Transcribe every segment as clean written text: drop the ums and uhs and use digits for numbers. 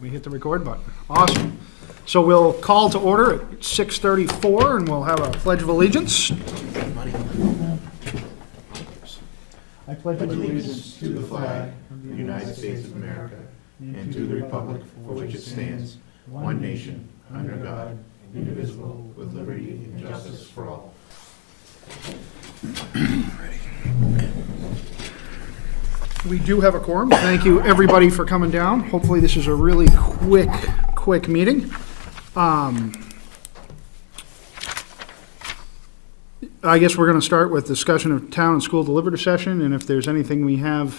We hit the record button. Awesome. So we'll call to order at 6:34, and we'll have a pledge of allegiance. I pledge allegiance to the flag of the United States of America and to the republic for which it stands, one nation, under God, indivisible, with liberty and justice for all. We do have a quorum. Thank you, everybody, for coming down. Hopefully, this is a really quick meeting. I guess we're going to start with discussion of town and school deliberative session, and if there's anything we have,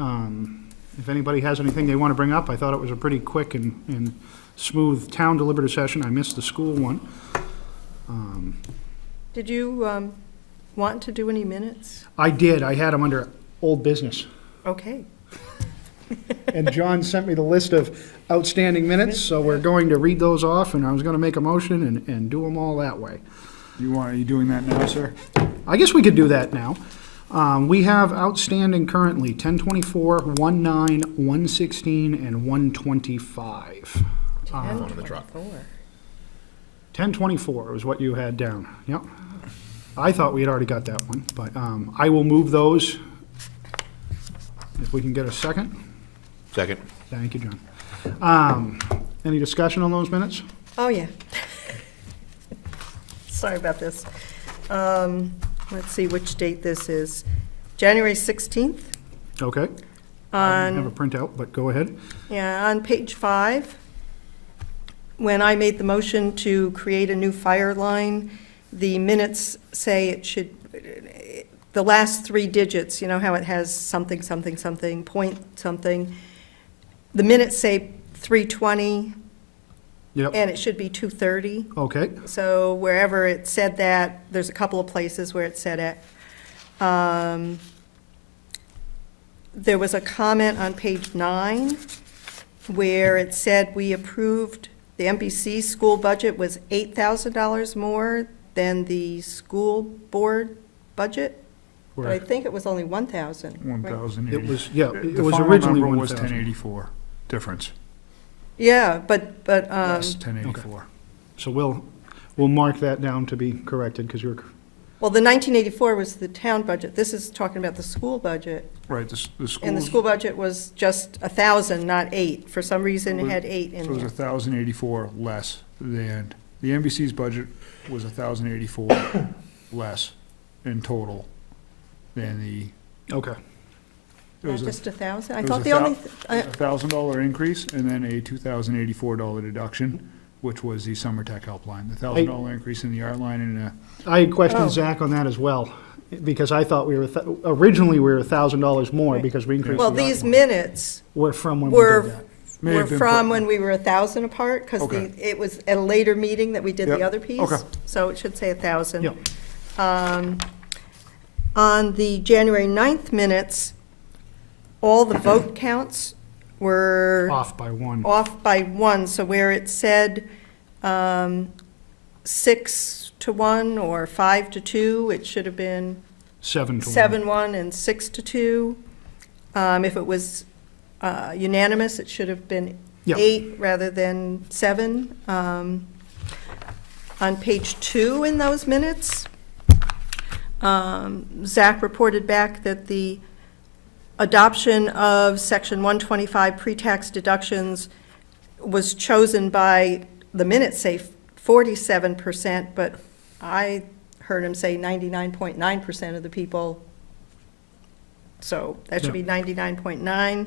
if anybody has anything they want to bring up, I thought it was a pretty quick and smooth town deliberative session. I missed the school one. Did you want to do any minutes? I did. I had them under old business. Okay. And John sent me the list of outstanding minutes, so we're going to read those off, and I was going to make a motion and do them all that way. Are you doing that now, sir? I guess we could do that now. We have outstanding currently 1024, 19, 116, and 125. 1024 was what you had down. Yep. I thought we had already got that one, but I will move those. If we can get a second. Second. Thank you, John. Any discussion on those minutes? Oh, yeah. Sorry about this. Let's see which date this is. January 16th. Okay. I didn't have a On, printout, but go ahead. yeah, on page 5, when I made the motion to create a new fire line, the minutes say it should, the last 3 digits, you know how it has something, something, something, point something. The minutes say 320, Yep. and it should be 230. Okay. So wherever it said that, there's a couple of places where it said it. There was a comment on page 9 where it said we approved, the MBC school budget was $8,000 more than the school board budget. But I Where think it was only 1,000. right? 1,080. it was, yeah, it The was final originally number was 1,000. 1084 difference. Yeah, but, Less 1084. So we'll mark that down to be corrected, because you're, well, the 1984 was the town budget. This is talking about the school budget. Right, the schools. And the school budget was just 1,000, not 8. For some reason, it had 8 So in it was there. 1,084 less than, the NBC's budget was 1,084 less in total than the, okay. it Not was a just 1,000? I it was thought a the only, $1,000 increase and then a $2,084 deduction, which was the summer tech helpline. The $1,000 increase in the art line and a, I had questioned Oh. Zach on that as well, because I thought we were, originally we were $1,000 more Right. because we increased the well, art these line. minutes Were from when we were, did that. may were have been from put- when we were 1,000 apart, because Okay. it was at a later meeting that we did the Yep. other piece. Okay. So it should say 1,000. Yep. On the January 9th minutes, all the vote counts were Off by one. off by 1, so where it said 6 to 1 or 5 to 2, it should have been 7 to 1. 7-1 and 6 to 2. If it was unanimous, it should have been Yep. 8 rather than 7. On page 2 in those minutes, Zach reported back that the adoption of Section 125 pre-tax deductions was chosen by, the minutes say 47%, but I heard him say 99.9% of the people. So that should be 99.9.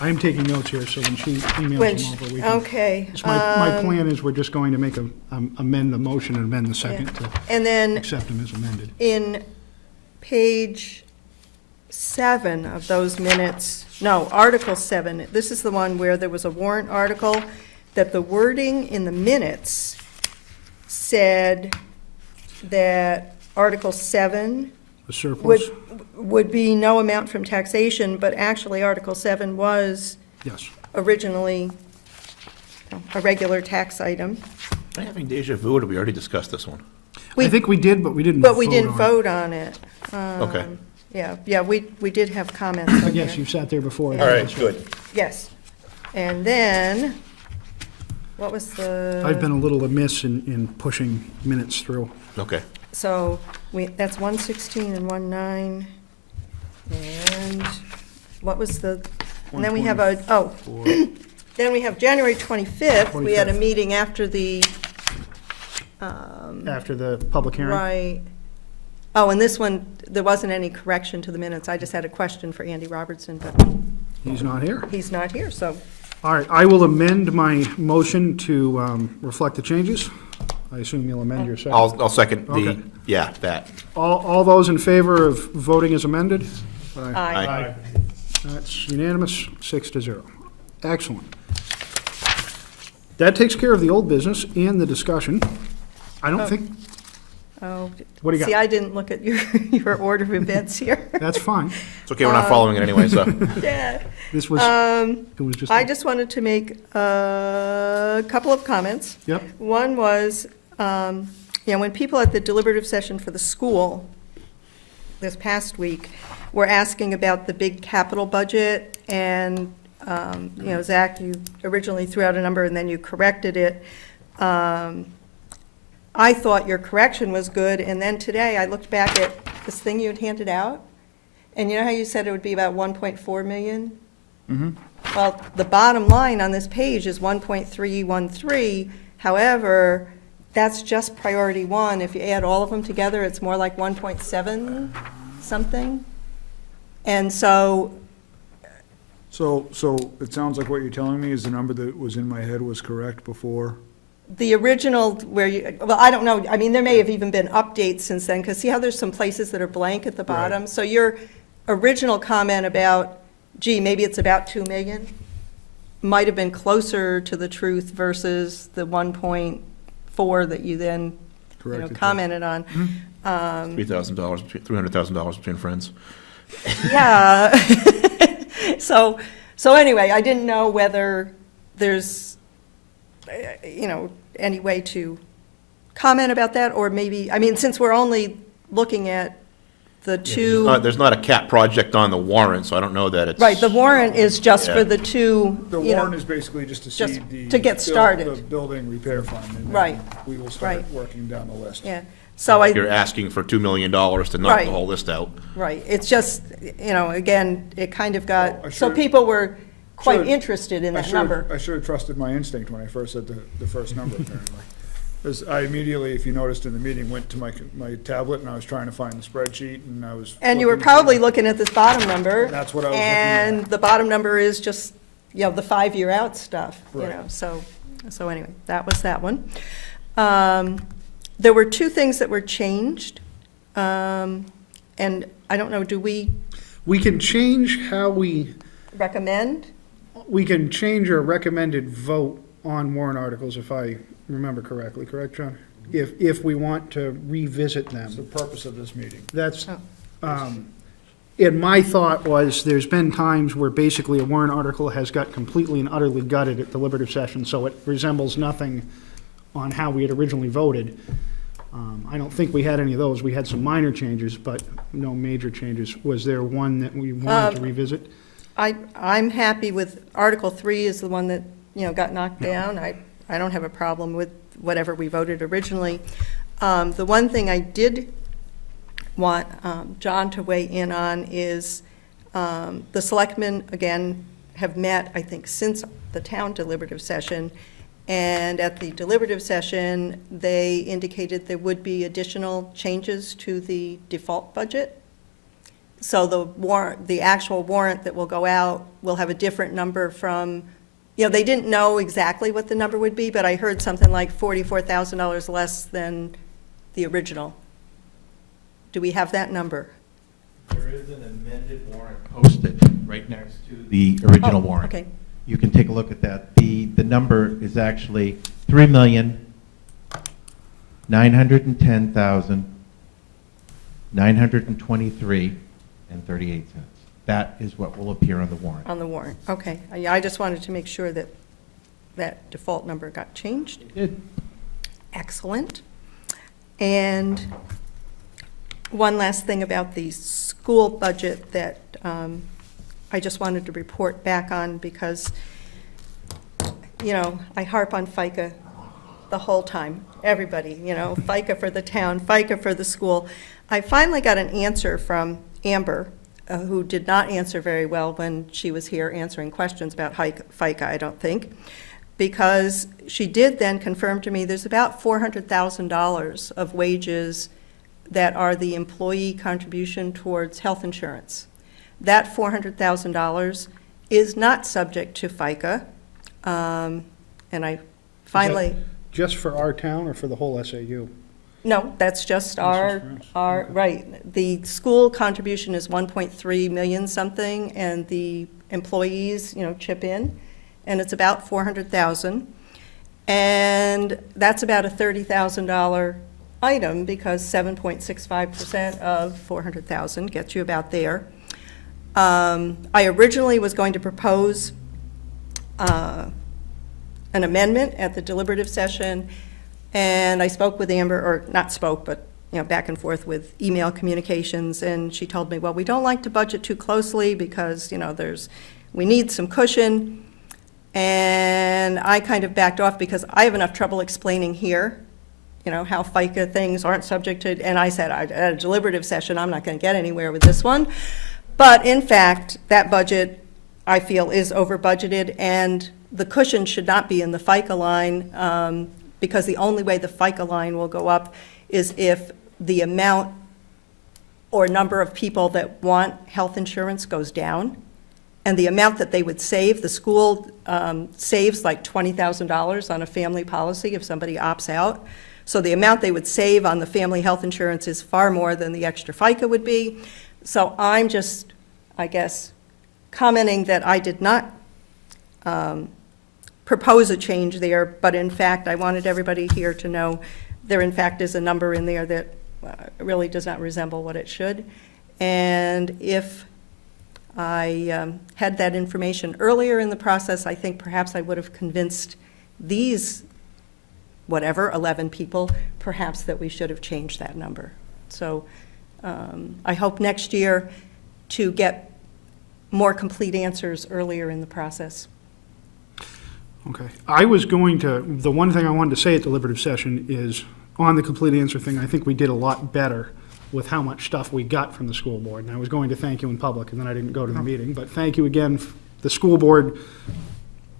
I am taking notes here, so when she emails When them over, we can. Okay. So my plan is we're just going to make amend the motion and amend the second to And then accept them as amended. in page 7 of those minutes, no, Article 7, this is the one where there was a warrant article, that the wording in the minutes said that Article 7 The surplus? would be no amount from taxation, but actually Article 7 was Yes. originally a regular tax item. Am I having deja vu, or did we already discuss this one? I think we did, but we didn't But we vote didn't on it. vote on it. Okay. yeah, we did have comments on I there. guess you've sat there before. All right, good. Yes. And then, what was the? I've been a little amiss in pushing minutes through. Okay. So, that's 116 and 19, and what was the, and then we have then we have January 25th, we had a 25th. meeting after the, After the public hearing. right. Oh, and this one, there wasn't any correction to the minutes, I just had a question for Andy Robertson, but He's not here. he's not here, so, All right, I will amend my motion to reflect the changes. I assume you'll amend your 2nd. I'll second Okay. that. All those in favor of voting as amended? aye. That's unanimous, 6-0. Excellent. That takes care of the old business and the discussion. I don't think, Oh, what do you see, got? I didn't look at your order of events here. That's fine. It's okay, we're not following it anyway, so. Yeah. This was, it was just, I just wanted to make a couple of comments. yep, One was, when people at the deliberative session for the school this past week were asking about the big capital budget, and, Zach, you originally threw out a number and then you corrected it. I thought your correction was good, and then today I looked back at this thing you had handed out, and you know how you said it would be about 1.4 million? Well, the bottom line on this page is 1.313. However, that's just priority one. If you add all of them together, it's more like 1.7 something. And so, So it sounds like what you're telling me is the number that was in my head was correct before? the original where you, well, I don't know, I mean, there may have even been updates since then, because see how there's some places that are blank at the bottom? So your original comment about, gee, maybe it's about 2 million, might have been closer to the truth versus the 1.4 that you then, Corrected to. commented on. $300,000 between friends. Yeah. So anyway, I didn't know whether there's, any way to comment about that, or maybe, I mean, since we're only looking at the two, There's not a CAP project on the warrant, so I don't know that it's. right, the warrant is just Yeah. for the two, The warrant is basically just to see just the. to get started. The building repair fund. And then Right. We will start Right. working down the list. Yeah, so You're asking for $2 million to knock Right. the whole list out. right, it's just, again, it kind of Well, I got, so should- people were quite should- interested in that number. I should have trusted my instinct when I first said the first number, apparently. Because I immediately, if you noticed in the meeting, went to my tablet and I was trying to find the spreadsheet and I was. And you were looking for- probably looking at this bottom number. That's what I was looking at. And the bottom number is just, the 5-year out stuff, Right. so anyway, that was that one. There were two things that were changed, and I don't know, do we we can change how we recommend? can change our recommended vote on warrant articles, if I remember correctly, correct, John? If we want to revisit That's the them. purpose of this meeting. That's, Oh. and my thought was, there's been times where basically a warrant article has got completely and utterly gutted at deliberative session, so it resembles nothing on how we had originally voted. I don't think we had any of those. We had some minor changes, but no major changes. Was there one that we wanted to revisit? I'm happy with, Article 3 is the one that, got knocked down. I don't have a problem with whatever we voted originally. The one thing I did want John to weigh in on is the selectmen, again, have met, I think, since the town deliberative session. And at the deliberative session, they indicated there would be additional changes to the default budget. So the warrant, the actual warrant that will go out will have a different number from, they didn't know exactly what the number would be, but I heard something like $44,000 less than the original. Do we have that number? There is an amended warrant posted right next to the original Oh, warrant. okay. You can take a look at that. The number is actually $3,910,923.38. That is what will appear on the warrant. On the warrant, okay. I just wanted to make sure that that default number got changed. It did. Excellent. And one last thing about the school budget that I just wanted to report back on because, I harp on FICA the whole time, everybody, FICA for the town, FICA for the school. I finally got an answer from Amber, who did not answer very well when she was here answering questions about FICA, I don't think, because she did then confirm to me there's about $400,000 of wages that are the employee contribution towards health insurance. That $400,000 is not subject to FICA, and I finally... Just for our town or for the whole SAU? No, that's just That's our, just for us. Okay. right. The school contribution is 1.3 million something, and the employees, chip in, and it's about 400,000. And that's about a $30,000 item, because 7.65% of 400,000 gets you about there. I originally was going to propose an amendment at the deliberative session, and I spoke with Amber, or not spoke, but back and forth with email communications, and she told me, well, we don't like to budget too closely because, we need some cushion. And I kind of backed off because I have enough trouble explaining here, how FICA things aren't subject to, and I said, at a deliberative session, I'm not going to get anywhere with this one. But in fact, that budget, I feel, is over budgeted, and the cushion should not be in the FICA line, because the only way the FICA line will go up is if the amount or number of people that want health insurance goes down. And the amount that they would save, the school saves like $20,000 on a family policy if somebody opts out. So the amount they would save on the family health insurance is far more than the extra FICA would be. So I'm just, I guess, commenting that I did not propose a change there, but in fact, I wanted everybody here to know there in fact is a number in there that really does not resemble what it should. And if I had that information earlier in the process, I think perhaps I would have convinced these, 11 people, perhaps that we should have changed that number. So I hope next year to get more complete answers earlier in the process. Okay. I was going to, the one thing I wanted to say at deliberative session is, on the complete answer thing, I think we did a lot better with how much stuff we got from the school board. And I was going to thank you in public, and then I didn't go to the meeting. But thank you again. The school board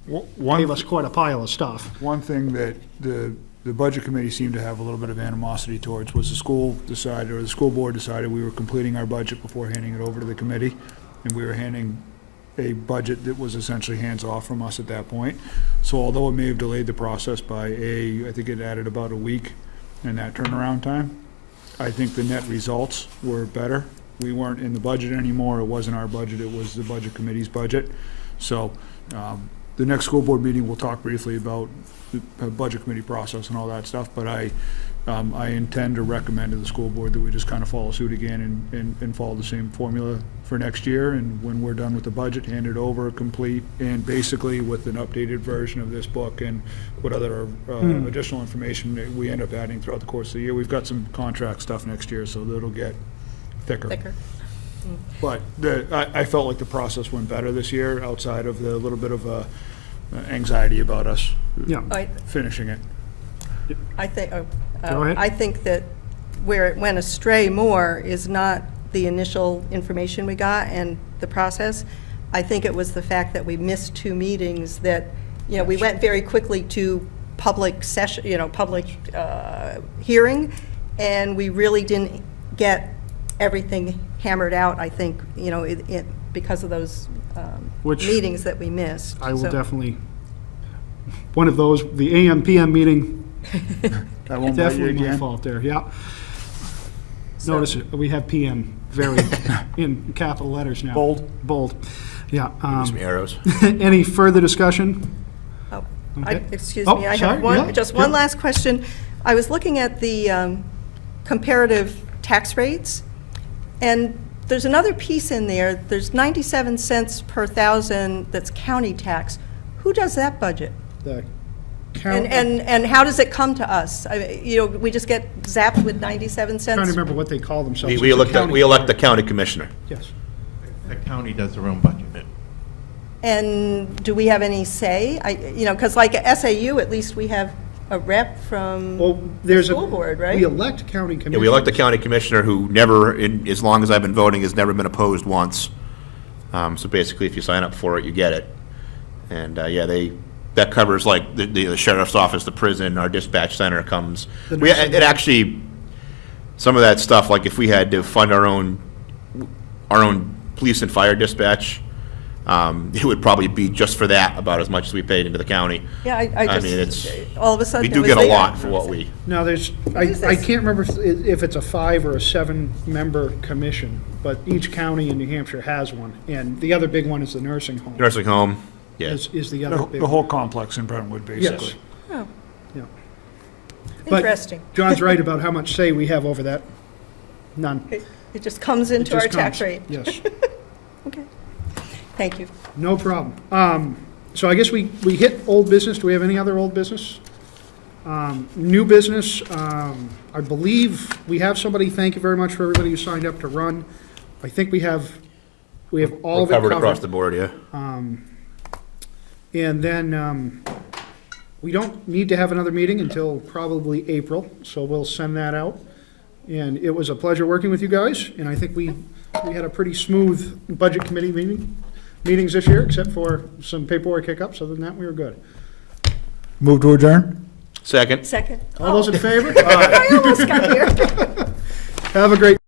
gave us quite a pile of stuff. One thing that the budget committee seemed to have a little bit of animosity towards was the school board decided we were completing our budget before handing it over to the committee, and we were handing a budget that was essentially hands-off from us at that point. So although it may have delayed the process by I think it added about a week in that turnaround time, I think the net results were better. We weren't in the budget anymore. It wasn't our budget. It was the budget committee's budget. So the next school board meeting, we'll talk briefly about the budget committee process and all that stuff, but I intend to recommend to the school board that we just kind of follow suit again and follow the same formula for next year, and when we're done with the budget, hand it over complete, and basically with an updated version of this book and what other additional information that we end up adding throughout the course of the year. We've got some contract stuff next year, so that'll get thicker. But I felt like the process went better this year, outside of the little bit of anxiety about us finishing it. I think, Go ahead. I think that where it went astray more is not the initial information we got and the process. I think it was the fact that we missed 2 meetings that, we went very quickly to public session, public hearing, and we really didn't get everything hammered out, I think, because of those meetings that we missed. I will So- definitely, one of those, the AM, PM meeting, I won't bite you definitely my again. fault there, yeah. So- Notice it, we have PM very, in capital letters now. Bold, yeah. Some arrows. Any further discussion? Oh, Okay. excuse Oh, me, I sorry, have one, yeah, just sure. one last question. I was looking at the comparative tax rates, and there's another piece in there. There's 97 cents per thousand that's county tax. Who does that budget? The Count- And how does it come to us? We just get zapped with 97 cents? Trying to remember what they call themselves. We It's a elect, county we elect the board. county commissioner. Yes. The county does their own budget. And do we have any say? Because like SAU, at least we have a rep from Well, the there's a. school board, right? We elect county commissioners. Yeah, we elect the county commissioner who never, as long as I've been voting, has never been opposed once. So basically, if you sign up for it, you get it. And, that covers like the sheriff's office, the prison, our dispatch center comes. The We, nursing it actually, some of that stuff, like if we had to fund our own police and fire dispatch, it would probably be just for that about as much as we paid into the county. Yeah, I I just, mean, it's, all of a sudden we it do was get a there. lot for what we, Now, there's, is I this? can't remember if it's a 5 or a 7-member commission, but each county in New Hampshire has one. And the other big one is the nursing home. nursing home, yeah. Is the other big The one. whole complex in Brentwood, basically. Yes, Oh, yeah. But interesting. John's right about how much say we have over that. None. It just comes It into our just tax comes. rate. Yes, Okay. Thank you. no problem. So I guess we hit old business. Do we have any other old business? New business, I believe we have somebody, thank you very much for everybody who signed up to run. I think we have all We're of it covered across covered. the board, yeah. And then, we don't need to have another meeting until probably April, so we'll send that out. And it was a pleasure working with you guys, and I think we had a pretty smooth budget committee meetings this year, except for some paperwork hiccups. Other than that, we were good. Move to adjourn? Second. Second. All those in favor? Aye. I almost got here. Have a great